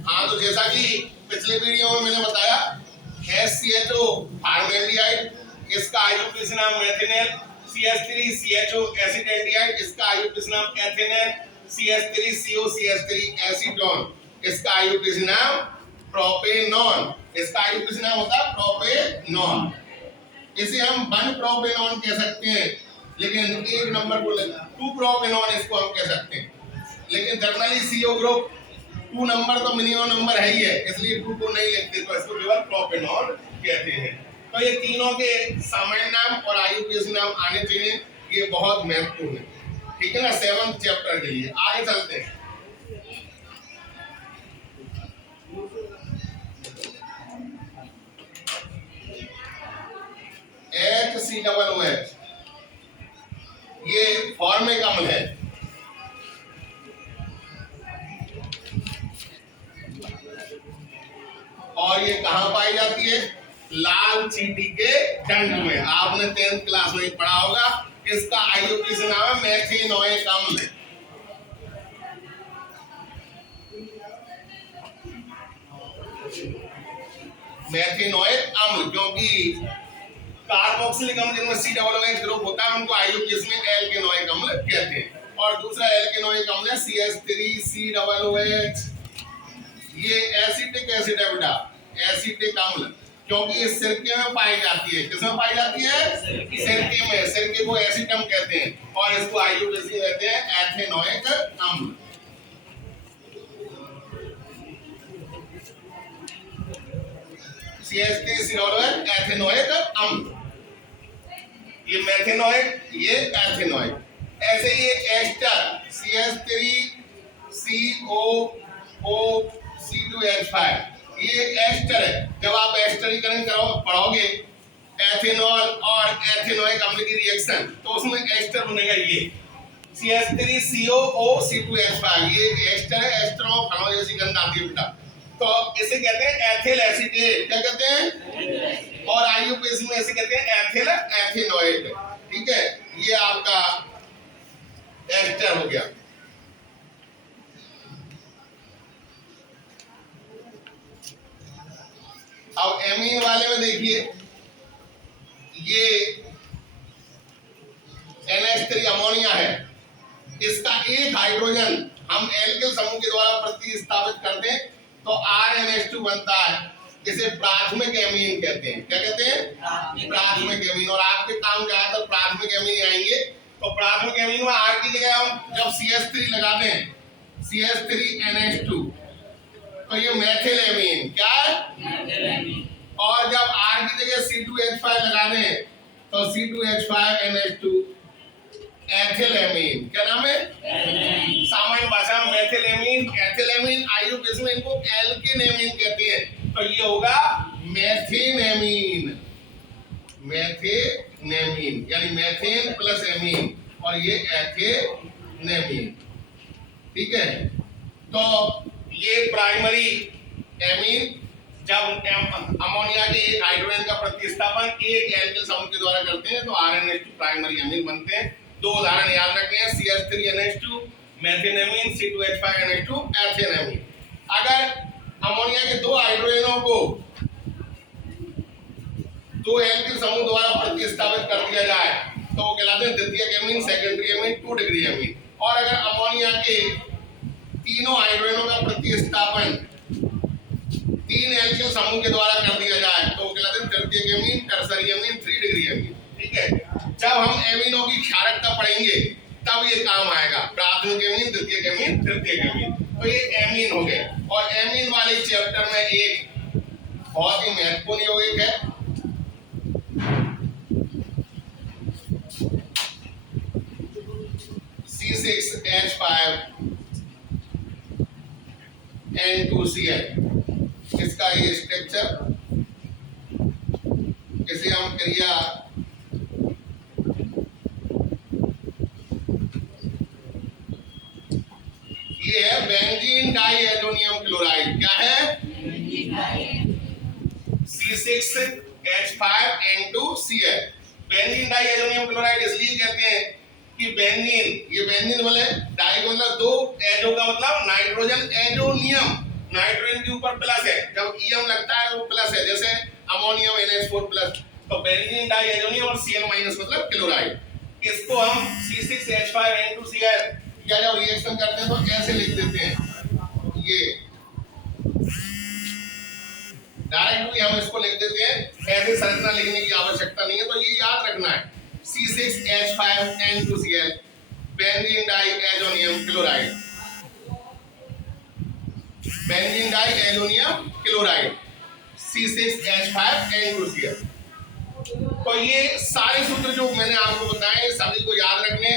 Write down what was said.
हाँ, तो जैसा कि पिछले वीडियो में मैंने बताया HCHO फॉर्मेल्डिहाइड, इसका IUPAC नाम मेथिनेल, CH3 CHO एसिटेल्डिहाइड, इसका IUPAC नाम एथेनेल, CH3 COCH3 एसीटोन, इसका IUPAC नाम प्रोपेनॉन, इसका IUPAC नाम होता है प्रोपेनॉन। इसे हम 1 प्रोपेनॉन कह सकते हैं, लेकिन एक नंबर को 2 प्रोपेनॉन इसको हम कह सकते हैं, लेकिन जनरली CO ग्रुप 2 नंबर तो मिनिमम नंबर है ही है, इसलिए 2 को नहीं लिखते, तो इसको केवल प्रोपेनॉन कहते हैं। तो ये तीनों के सामान्य नाम और IUPAC नाम आने चाहिए, ये बहुत महत्वपूर्ण है, ठीक है ना, 7th चैप्टर के लिए। आगे चलते हैं। HCOOH ये फॉर्मिक अम्ल है, और ये कहां पाई जाती है? लाल चींटी के डंक में। आपने 10th क्लास में पढ़ा होगा। इसका IUPAC नाम है मेथिनोइक अम्ल। मेथिनोइक अम्ल, क्योंकि कार्बोक्सिलिक अम्ल जिनमें COOH ग्रुप होता है उनको IUPAC में एल्केनोइक अम्ल कहते हैं। और दूसरा एल्केनोइक अम्ल है CH3COOH, ये एसिटिक एसिड है बेटा, एसिटिक अम्ल, क्योंकि ये सिरके में पाई जाती है। किसमें पाई जाती है? सिरके में। सिरके को एसिटम कहते हैं, और इसको IUPAC कहते हैं एथेनोइक अम्ल। CH3COOH एथेनोइक अम्ल, ये मेथिनोइक, ये एथेनोइक। ऐसे ही एक एस्टर CH3COOC2H5, ये एक एस्टर है। जब आप एस्टरीकरण पढ़ोगे एथेनॉल और एथेनोइक अम्ल की रिएक्शन, तो उसमें एस्टर बनेगा ये CH3COOC2H5, ये एस्टर है। एस्टर में फनोल जैसी गंध आती है बेटा, तो इसे कहते हैं एथिल एसीटेट। क्या कहते हैं? और IUPAC में इसे कहते हैं एथिल एथेनोएट, ठीक है। ये आपका एस्टर हो गया। अब एमीन वाले में देखिए, ये NH3 अमोनिया है, इसका एक हाइड्रोजन हम एल्किल समूह के द्वारा प्रतिस्थापित करते हैं तो RNH2 बनता है। इसे प्राथमिक एमीन कहते हैं। क्या कहते हैं? प्राथमिक एमीन। और आपके काम क्या है, तो प्राथमिक एमीन आएंगे, तो प्राथमिक एमीन में R की जगह हम जब CH3 लगाते हैं, CH3NH2, तो ये मेथिल एमीन। क्या है? और जब R की जगह C2H5 लगाते हैं, तो C2H5NH2 एथिल एमीन। क्या नाम है? सामान्य भाषा में methyl amine, ethyl amine. IUPAC में इनको एल्केन एमीन कहते हैं, तो ये होगा मेथिन एमीन। मेथिन एमीन यानी मेथिन प्लस एमीन, और ये एथिल एमीन, ठीक है। तो ये प्राइमरी एमीन, जब अमोनिया के एक हाइड्रोजन का प्रतिस्थापन एक एल्किल समूह के द्वारा करते हैं, तो RNH2 प्राइमरी एमीन बनते हैं। 2 उदाहरण याद रखने हैं, CH3NH2 मेथिन amine, C2H5NH2 ethyl amine. अगर अमोनिया के 2 हाइड्रोजनों को 2 एल्किल समूह द्वारा प्रतिस्थापित कर दिया जाए, तो वो कहलाते हैं द्वितीयक amine, secondary amine, 2 degree amine. और अगर अमोनिया के तीनों हाइड्रोजनों का प्रतिस्थापन 3 एल्किल समूह के द्वारा कर दिया जाए, तो वो कहलाते हैं तृतीयक amine, tertiary amine, 3 degree amine, ठीक है। जब हम एमीनों की क्षारकता पढ़ेंगे तब ये काम आएगा, प्राथमिक एमीन, द्वितीयक एमीन, तृतीयक एमीन। तो ये एमीन हो गए। और एमीन वाले चैप्टर में एक बहुत ही महत्वपूर्ण यौगिक है, C6H5N2Cl। इसका ये स्ट्रक्चर, इसे हम क्रिया ये है बेंजीन डाइएजोनियम क्लोराइड। क्या है? C6H5N2Cl। बेंजीन डाइएजोनियम क्लोराइड इसलिए कहते हैं कि बेंजीन, ये बेंजीन बोले, डाई का मतलब 2, एजो का मतलब नाइट्रोजन, एजोनियम नाइट्रोजन के ऊपर प्लस है, जब ईएम लगता है तो वो प्लस है, जैसे अमोनियम NH4 प्लस, तो बेंजीन डाइएजोनियम और Cl माइनस मतलब क्लोराइड। इसको हम C6H5N2Cl या जब रिएक्शन करते हैं तो ऐसे लिख देते हैं, ये डायरेक्टली हम इसको लिख देते हैं, ऐसे संरचना लिखने की आवश्यकता नहीं है। तो ये याद रखना है, C6H5N2Cl benzene diazonium chloride, benzene diazonium chloride C6H5N2Cl। तो ये सारे सूत्र जो मैंने आपको बताए सभी को याद रखने